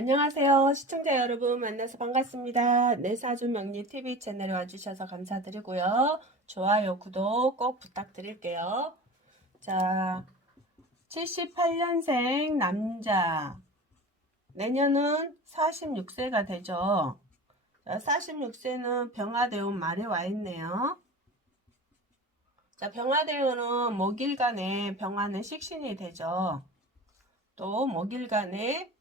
안녕하세요. 시청자 여러분 만나서 반갑습니다. 내 사주 명리 TV 채널에 와주셔서 감사드리고요. 좋아요, 구독 꼭 부탁드릴게요. 자, 78년생 남자. 내년은 46세가 되죠. 46세는 병화대운 말에 와 있네요. 자, 병화대운은 목일간에 병화는 식신이 되죠. 또 목일간에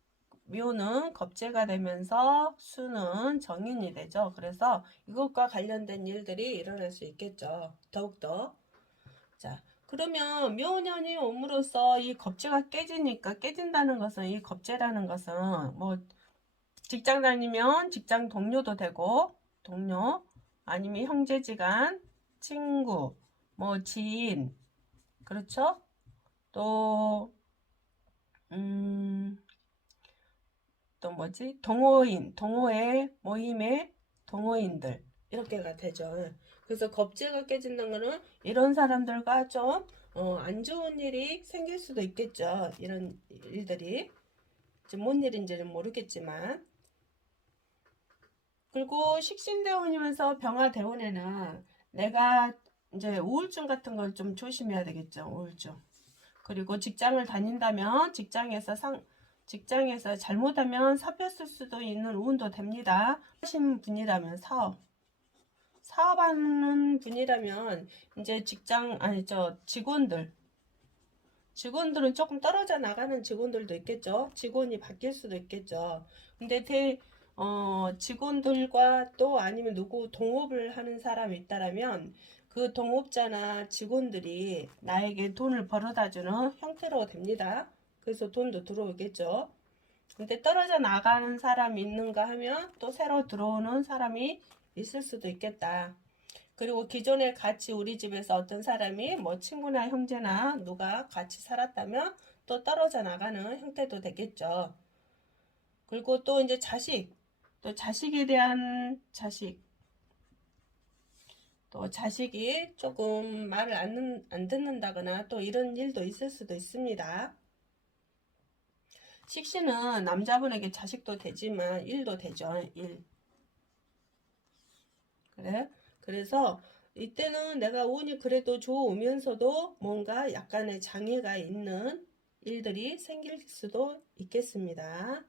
묘는 겁재가 되면서 수는 정인이 되죠. 그래서 이것과 관련된 일들이 일어날 수 있겠죠. 더욱더. 자, 그러면 묘년이 옴으로써 이 겁재가 깨진다는 것은 이 겁재라는 것은 뭐 직장 다니면 직장 동료도 되고 동료 아니면 형제지간 친구 뭐 지인 그렇죠? 또 또 뭐지? 동호회 모임의 동호인들 이렇게가 되죠. 그래서 겁재가 깨진다는 거는 이런 사람들과 좀 안 좋은 일이 생길 수도 있겠죠. 이런 일들이 지금 뭔 일인지는 모르겠지만 그리고 식신대운이면서 병화대운에는 내가 이제 우울증 같은 걸 좀 조심해야 되겠죠. 우울증. 그리고 직장을 다닌다면 직장에서 잘못하면 사표 쓸 수도 있는 운도 됩니다. 하신 분이라면 사업하는 분이라면 이제 직원들은 조금 떨어져 나가는 직원들도 있겠죠. 직원이 바뀔 수도 있겠죠. 근데 직원들과 또 아니면 누구 동업을 하는 사람이 있다라면 그 동업자나 직원들이 나에게 돈을 벌어다 주는 형태로 됩니다. 그래서 돈도 들어오겠죠. 근데 떨어져 나가는 사람이 있는가 하면 또 새로 들어오는 사람이 있을 수도 있겠다. 그리고 기존에 같이 우리 집에서 어떤 사람이 뭐 친구나 형제나 누가 같이 살았다면 또 떨어져 나가는 형태도 되겠죠. 그리고 또 이제 또 자식에 대한 또 자식이 조금 말을 안 듣는다거나 또 이런 일도 있을 수도 있습니다. 식신은 남자분에게 자식도 되지만 일도 되죠. 일. 그래? 그래서 이때는 내가 운이 그래도 좋으면서도 뭔가 약간의 장애가 있는 일들이 생길 수도 있겠습니다.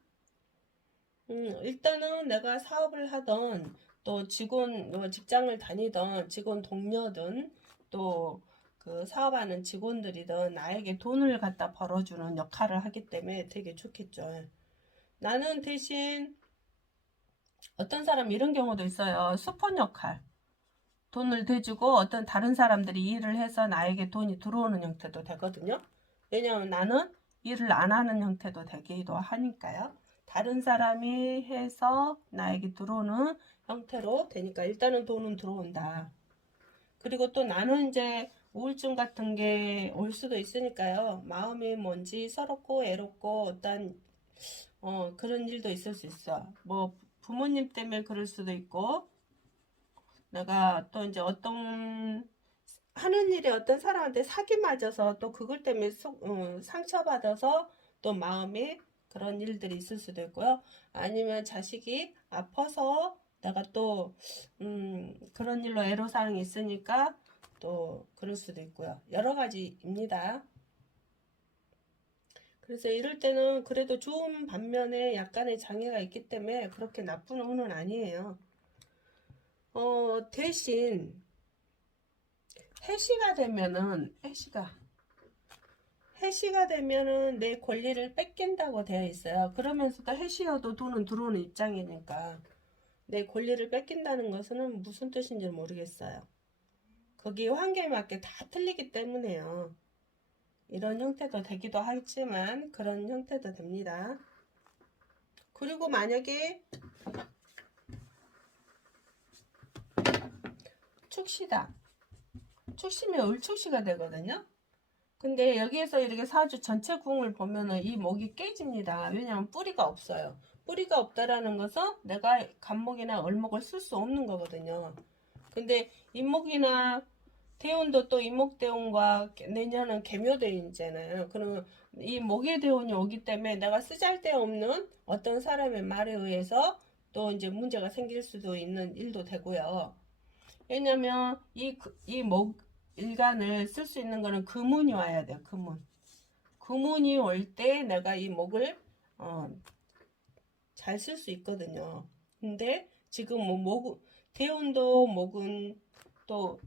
일단은 내가 사업을 하던 또 직장을 다니던 직원 동료든 또 그 사업하는 직원들이든 나에게 돈을 갖다 벌어주는 역할을 하기 때문에 되게 좋겠죠. 나는 대신 어떤 사람 이런 경우도 있어요. 수폰 역할. 돈을 대주고 어떤 다른 사람들이 일을 해서 나에게 돈이 들어오는 형태도 되거든요. 왜냐하면 나는 일을 안 하는 형태도 되기도 하니까요. 다른 사람이 해서 나에게 들어오는 형태로 되니까 일단은 돈은 들어온다. 그리고 또 나는 이제 우울증 같은 게 올 수도 있으니까요. 마음이 뭔지 서럽고 애롭고 그런 일도 있을 수 있어. 뭐 부모님 때문에 그럴 수도 있고 내가 또 이제 하는 일이 어떤 사람한테 사기 맞아서 또 그걸 때문에 상처받아서 또 마음에 그런 일들이 있을 수도 있고요. 아니면 자식이 아파서 내가 또 그런 일로 애로사항이 있으니까 또 그럴 수도 있고요. 여러 가지입니다. 그래서 이럴 때는 그래도 좋은 반면에 약간의 장애가 있기 때문에 그렇게 나쁜 운은 아니에요. 대신 해시가 되면은 내 권리를 뺏긴다고 되어 있어요. 그러면서도 해시여도 돈은 들어오는 입장이니까 내 권리를 뺏긴다는 것은 무슨 뜻인지 모르겠어요. 거기 환경에 맞게 다 틀리기 때문에요. 이런 형태도 되기도 하지만 그런 형태도 됩니다. 그리고 만약에 축시면 을축시가 되거든요. 근데 여기에서 이렇게 사주 전체 궁을 보면은 이 목이 깨집니다. 왜냐하면 뿌리가 없어요. 뿌리가 없다라는 것은 내가 간목이나 을목을 쓸 수 없는 거거든요. 근데 임목이나 대운도 또 임목대운과 내년은 계묘대운이잖아요. 그럼 이 목의대운이 오기 때문에 내가 쓰잘데없는 어떤 사람의 말에 의해서 또 이제 문제가 생길 수도 있는 일도 되고요. 왜냐면 이 목일간을 쓸 수 있는 거는 금운이 와야 돼요. 금운이 올 때 내가 이 목을 잘 쓸 수 있거든요. 근데 지금 뭐 대운도 목은 또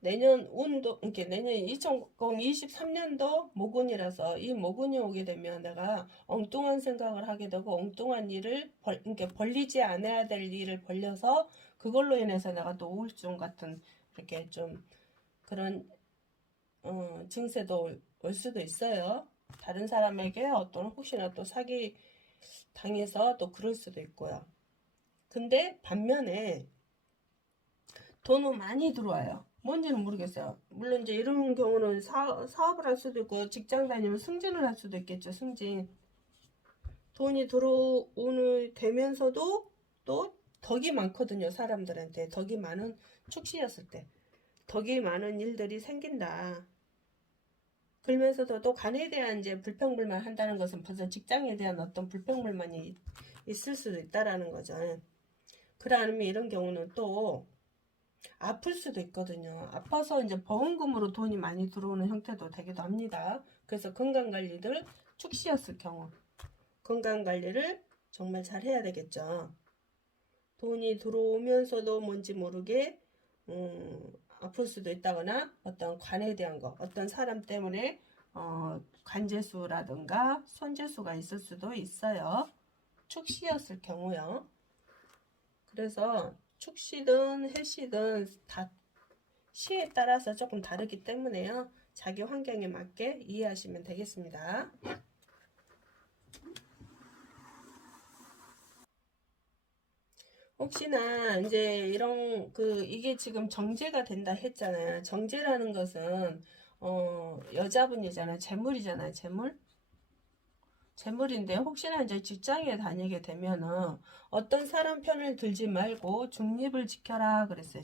내년 운도 이렇게 내년 2023년도 목운이라서 이 목운이 오게 되면 내가 엉뚱한 생각을 하게 되고 엉뚱한 일을 이렇게 벌리지 않아야 될 일을 벌려서 그걸로 인해서 내가 또 우울증 같은 이렇게 좀 그런 증세도 올 수도 있어요. 다른 사람에게 어떤 혹시나 또 사기 당해서 또 그럴 수도 있고요. 근데 반면에 돈은 많이 들어와요. 뭔지는 모르겠어요. 물론 이제 이런 경우는 사업을 할 수도 있고 직장 다니면 승진을 할 수도 있겠죠. 승진. 돈이 들어오는 되면서도 또 덕이 많거든요. 사람들한테 덕이 많은 축시였을 때 덕이 많은 일들이 생긴다. 그러면서도 또 간에 대한 이제 불평불만 한다는 것은 벌써 직장에 대한 어떤 불평불만이 있을 수도 있다라는 거죠. 그러면 이런 경우는 또 아플 수도 있거든요. 아파서 이제 보험금으로 돈이 많이 들어오는 형태도 되기도 합니다. 그래서 건강관리를 축시였을 경우 건강관리를 정말 잘 해야 되겠죠. 돈이 들어오면서도 뭔지 모르게 아플 수도 있다거나 어떤 관에 대한 거 어떤 사람 때문에 관재수라든가 손재수가 있을 수도 있어요. 축시였을 경우요. 그래서 축시든 해시든 다 시에 따라서 조금 다르기 때문에요. 자기 환경에 맞게 이해하시면 되겠습니다. 혹시나 이제 이런 이게 지금 정제가 된다 했잖아요. 정제라는 것은 여자분이잖아요. 재물이잖아요. 재물인데 혹시나 이제 직장에 다니게 되면은 어떤 사람 편을 들지 말고 중립을 지켜라 그랬어요.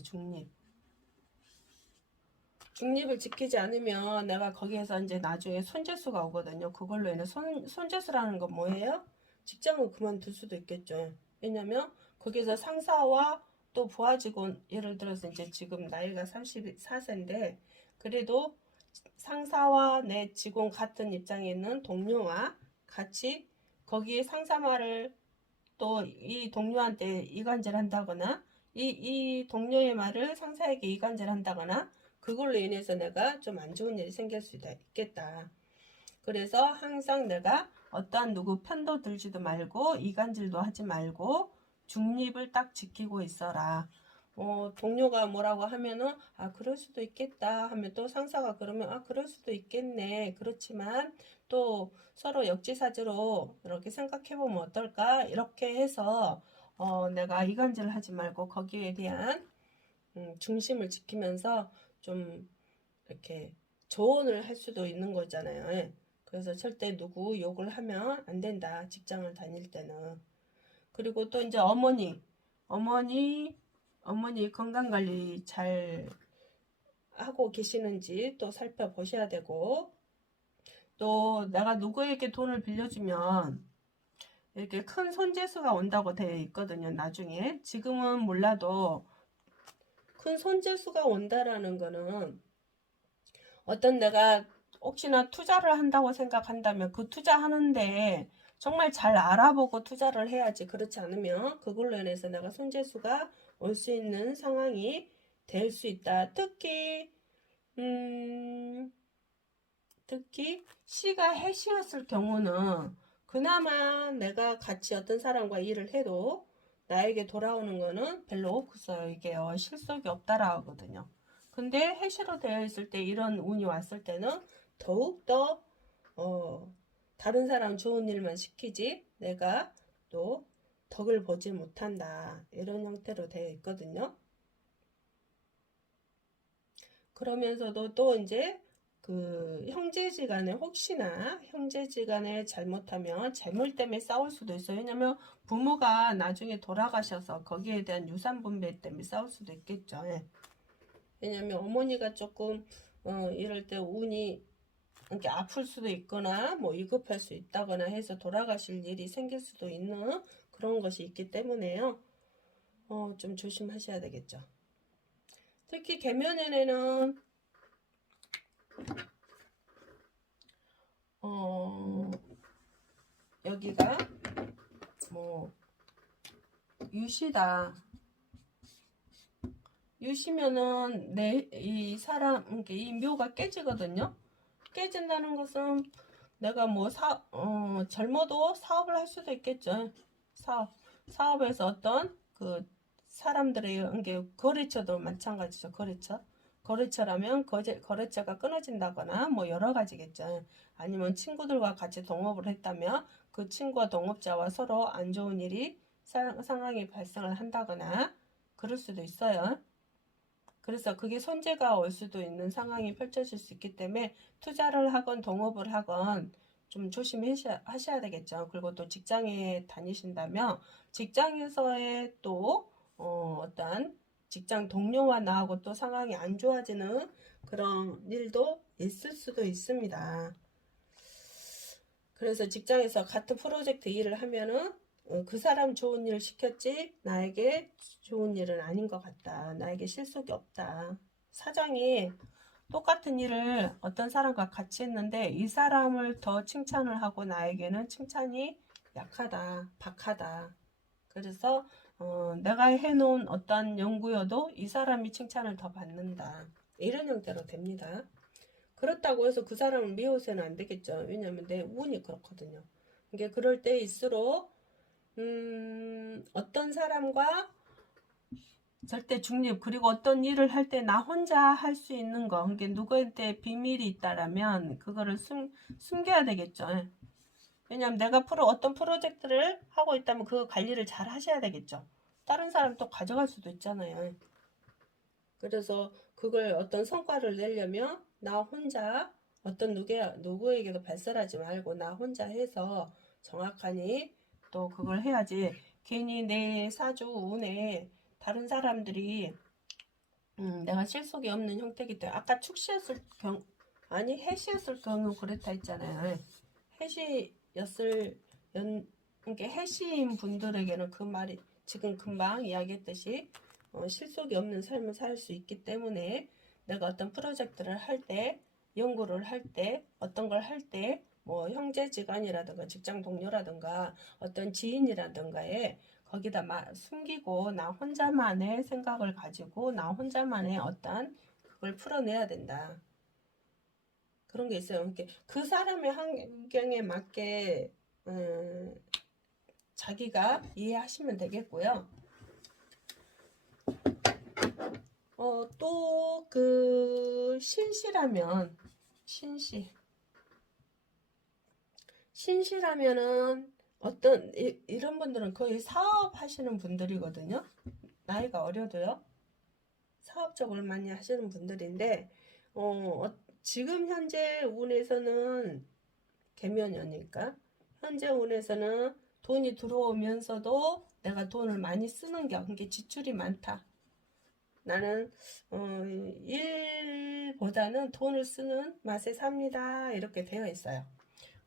중립을 지키지 않으면 내가 거기에서 이제 나중에 손재수가 오거든요. 그걸로 인해 손재수라는 건 뭐예요? 직장을 그만둘 수도 있겠죠. 왜냐면 거기서 상사와 또 부하 직원, 예를 들어서 이제 지금 나이가 34세인데 그래도 상사와 내 직원 같은 입장에 있는 동료와 같이 거기에 상사 말을 또 이 동료한테 이간질 한다거나 이 동료의 말을 상사에게 이간질 한다거나 그걸로 인해서 내가 좀 안 좋은 일이 생길 수 있겠다. 그래서 항상 내가 어떠한 누구 편도 들지도 말고 이간질도 하지 말고 중립을 딱 지키고 있어라. 동료가 뭐라고 하면은 그럴 수도 있겠다 하면 또 상사가 그러면 그럴 수도 있겠네. 그렇지만 또 서로 역지사지로 이렇게 생각해 보면 어떨까? 이렇게 해서 내가 이간질 하지 말고 거기에 대한 중심을 지키면서 좀 이렇게 조언을 할 수도 있는 거잖아요. 예. 그래서 절대 누구 욕을 하면 안 된다. 직장을 다닐 때는. 그리고 또 이제 어머니 건강관리 잘 하고 계시는지 또 살펴보셔야 되고, 또 내가 누구에게 돈을 빌려주면 이렇게 큰 손재수가 온다고 되어 있거든요. 나중에 지금은 몰라도 큰 손재수가 온다라는 거는 어떤 내가 혹시나 투자를 한다고 생각한다면 그 투자하는데 정말 잘 알아보고 투자를 해야지. 그렇지 않으면 그걸로 인해서 내가 손재수가 올 수 있는 상황이 될 수 있다. 특히 시가 해시였을 경우는 그나마 내가 같이 어떤 사람과 일을 해도 나에게 돌아오는 거는 별로 없어요. 이게 실속이 없다라 하거든요. 근데 해시로 되어 있을 때 이런 운이 왔을 때는 더욱더 다른 사람 좋은 일만 시키지 내가 또 덕을 보지 못한다. 이런 형태로 되어 있거든요. 그러면서도 또 이제 형제지간에 혹시나 형제지간에 잘못하면 재물 때문에 싸울 수도 있어요. 왜냐면 부모가 나중에 돌아가셔서 거기에 대한 유산 분배 때문에 싸울 수도 있겠죠. 예. 왜냐면 어머니가 조금 이럴 때 운이 이렇게 아플 수도 있거나 뭐 위급할 수 있다거나 해서 돌아가실 일이 생길 수도 있는 그런 것이 있기 때문에요. 좀 조심하셔야 되겠죠. 특히 계면연에는 여기가 뭐 유시다. 유시면은 이 사람 이 묘가 깨지거든요. 깨진다는 것은 내가 뭐 젊어도 사업을 할 수도 있겠죠. 사업에서 어떤 그 사람들의 게 거래처도 마찬가지죠. 거래처라면 거래처가 끊어진다거나 뭐 여러 가지겠죠. 아니면 친구들과 같이 동업을 했다면 그 친구와 동업자와 서로 안 좋은 일이 상황이 발생을 한다거나 그럴 수도 있어요. 그래서 그게 손재가 올 수도 있는 상황이 펼쳐질 수 있기 때문에 투자를 하건 동업을 하건 좀 조심하셔야 되겠죠. 그리고 또 직장에 다니신다면 직장에서의 또 어떤 직장 동료와 나하고 또 상황이 안 좋아지는 그런 일도 있을 수도 있습니다. 그래서 직장에서 같은 프로젝트 일을 하면은 그 사람 좋은 일 시켰지 나에게 좋은 일은 아닌 것 같다. 나에게 실속이 없다. 사장이 똑같은 일을 어떤 사람과 같이 했는데 이 사람을 더 칭찬을 하고 나에게는 칭찬이 약하다, 박하다. 그래서 내가 해놓은 어떤 연구여도 이 사람이 칭찬을 더 받는다. 이런 형태로 됩니다. 그렇다고 해서 그 사람을 미워서는 안 되겠죠. 왜냐하면 내 운이 그렇거든요. 이게 그럴 때일수록 어떤 사람과 절대 중립 그리고 어떤 일을 할 때 나 혼자 할 수 있는 거 그게 누구한테 비밀이 있다라면 그거를 숨겨야 되겠죠. 왜냐하면 내가 어떤 프로젝트를 하고 있다면 그 관리를 잘 하셔야 되겠죠. 다른 사람 또 가져갈 수도 있잖아요. 그래서 그걸 어떤 성과를 내려면 나 혼자 어떤 누구에게도 발설하지 말고 나 혼자 해서 정확하니 또 그걸 해야지 괜히 내 사주 운에 다른 사람들이 내가 실속이 없는 형태이기 때문에 아까 축시였을 경우 아니 해시였을 경우 그랬다 했잖아요. 해시였을 그러니까 해시인 분들에게는 그 말이 지금 금방 이야기했듯이 실속이 없는 삶을 살 수 있기 때문에 내가 어떤 프로젝트를 할 때 연구를 할 때 어떤 걸 할 때 뭐 형제지간이라든가 직장 동료라든가 어떤 지인이라든가에 거기다 숨기고 나 혼자만의 생각을 가지고 나 혼자만의 어떤 그걸 풀어내야 된다. 그런 게 있어요. 그 사람의 환경에 맞게 자기가 이해하시면 되겠고요. 또 그 신시라면은 어떤 이런 분들은 거의 사업하시는 분들이거든요. 나이가 어려도요. 사업적으로 많이 하시는 분들인데 지금 현재 운에서는 계면연이니까 현재 운에서는 돈이 들어오면서도 내가 돈을 많이 쓰는 게 지출이 많다. 나는 일보다는 돈을 쓰는 맛에 삽니다. 이렇게 되어 있어요.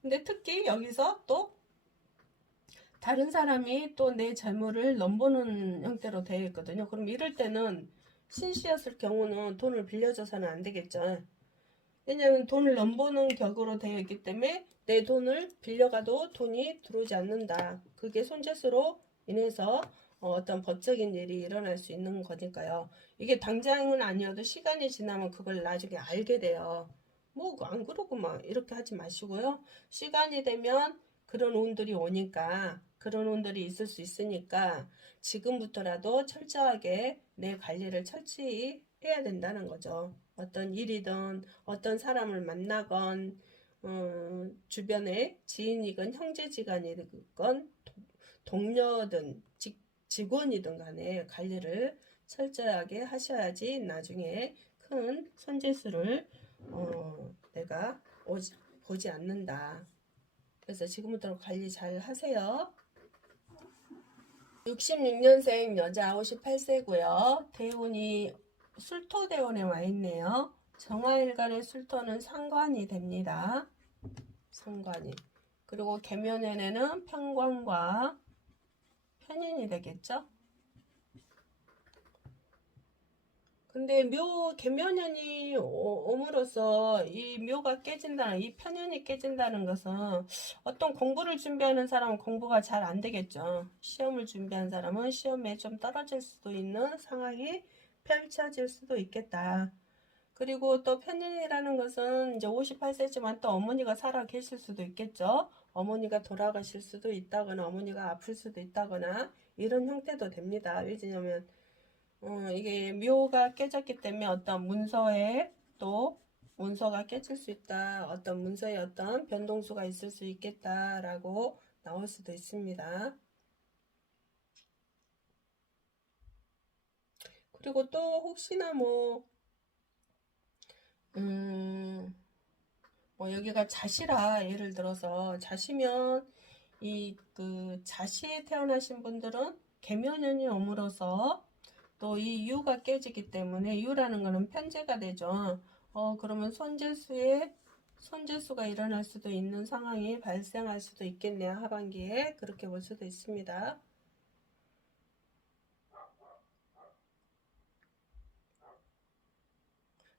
근데 특히 여기서 또 다른 사람이 또 내 재물을 넘보는 형태로 되어 있거든요. 그럼 이럴 때는 신씨였을 경우는 돈을 빌려줘서는 안 되겠죠. 왜냐하면 돈을 넘보는 격으로 되어 있기 때문에 내 돈을 빌려가도 돈이 들어오지 않는다. 그게 손재수로 인해서 어떤 법적인 일이 일어날 수 있는 거니까요. 이게 당장은 아니어도 시간이 지나면 그걸 나중에 알게 돼요. 뭐 안 그러고 막 이렇게 하지 마시고요. 시간이 되면 그런 운들이 오니까 그런 운들이 있을 수 있으니까 지금부터라도 철저하게 내 관리를 철저히 해야 된다는 거죠. 어떤 일이든 어떤 사람을 만나건 주변에 지인이건 형제지간이건 동료든 직원이든 간에 관리를 철저하게 하셔야지 나중에 큰 손재수를 내가 보지 않는다. 그래서 지금부터 관리 잘 하세요. 66년생 여자 58세고요. 대운이 술토대운에 와 있네요. 정화일간의 술토는 상관이 됩니다. 상관이. 그리고 계면연에는 편관과 편인이 되겠죠. 근데 계면연이 옴으로써 이 묘가 깨진다는, 이 편연이 깨진다는 것은 어떤 공부를 준비하는 사람은 공부가 잘 안 되겠죠. 시험을 준비한 사람은 시험에 좀 떨어질 수도 있는 상황이 펼쳐질 수도 있겠다. 그리고 또 편인이라는 것은 이제 58세지만 또 어머니가 살아 계실 수도 있겠죠. 어머니가 돌아가실 수도 있다거나 어머니가 아플 수도 있다거나 이런 형태도 됩니다. 왜냐면 이게 묘가 깨졌기 때문에 어떤 문서에 또 문서가 깨질 수 있다. 어떤 문서에 어떤 변동수가 있을 수 있겠다라고 나올 수도 있습니다. 그리고 또 혹시나 여기가 자시라 예를 들어서 자시면 자시에 태어나신 분들은 계면연이 오므로서 또 이 유가 깨지기 때문에 유라는 거는 편제가 되죠. 그러면 손재수가 일어날 수도 있는 상황이 발생할 수도 있겠네요. 하반기에 그렇게 볼 수도 있습니다.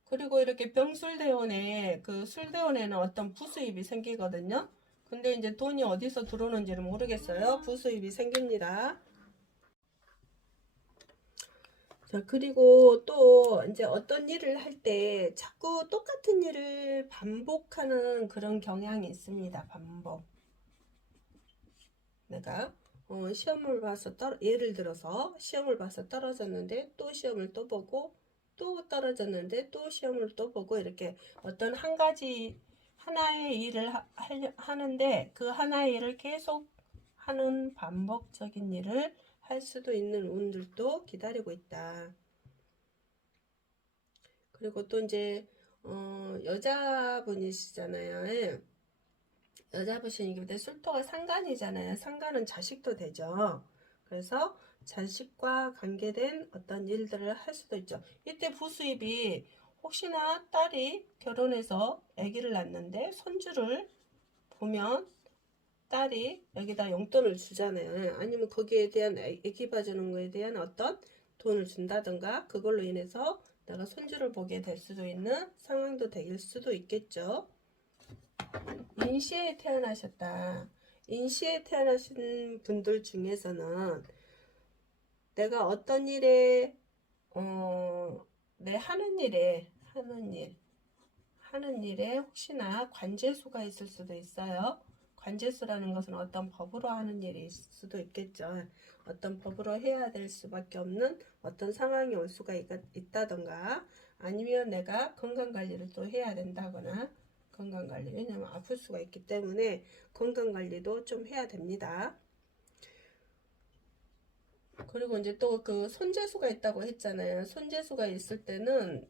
그리고 이렇게 병술대원에 술대원에는 어떤 부수입이 생기거든요. 근데 이제 돈이 어디서 들어오는지는 모르겠어요. 부수입이 생깁니다. 자, 그리고 또 이제 어떤 일을 할 때 자꾸 똑같은 일을 반복하는 그런 경향이 있습니다. 반복. 내가 시험을 봐서 예를 들어서 시험을 봐서 떨어졌는데 또 시험을 또 보고 또 떨어졌는데 또 시험을 또 보고 이렇게 어떤 한 가지 하나의 일을 하는데 그 하나의 일을 계속 하는 반복적인 일을 할 수도 있는 운들도 기다리고 있다. 그리고 또 이제 여자분이시잖아요. 예. 여자분이기 술토가 상간이잖아요. 상간은 자식도 되죠. 그래서 자식과 관계된 어떤 일들을 할 수도 있죠. 이때 부수입이 혹시나 딸이 결혼해서 아기를 낳는데 손주를 보면 딸이 여기다 용돈을 주잖아요. 아니면 거기에 대한 아기 봐주는 거에 대한 어떤 돈을 준다든가 그걸로 인해서 내가 손주를 보게 될 수도 있는 상황도 될 수도 있겠죠. 인시에 태어나셨다. 인시에 태어나신 분들 중에서는 내가 어떤 일에 내 하는 일에 혹시나 관제수가 있을 수도 있어요. 관제수라는 것은 어떤 법으로 하는 일이 있을 수도 있겠죠. 어떤 법으로 해야 될 수밖에 없는 어떤 상황이 올 수가 있다던가 아니면 내가 건강관리를 또 해야 된다거나 건강관리 왜냐면 아플 수가 있기 때문에 건강관리도 좀 해야 됩니다. 그리고 이제 또 그 손재수가 있다고 했잖아요. 손재수가 있을 때는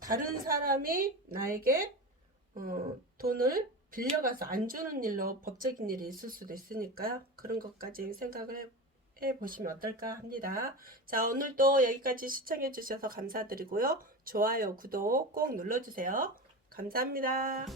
다른 사람이 나에게 돈을 빌려가서 안 주는 일로 법적인 일이 있을 수도 있으니까 그런 것까지 생각을 해 보시면 어떨까 합니다. 자, 오늘도 여기까지 시청해 주셔서 감사드리고요. 좋아요, 구독 꼭 눌러주세요. 감사합니다.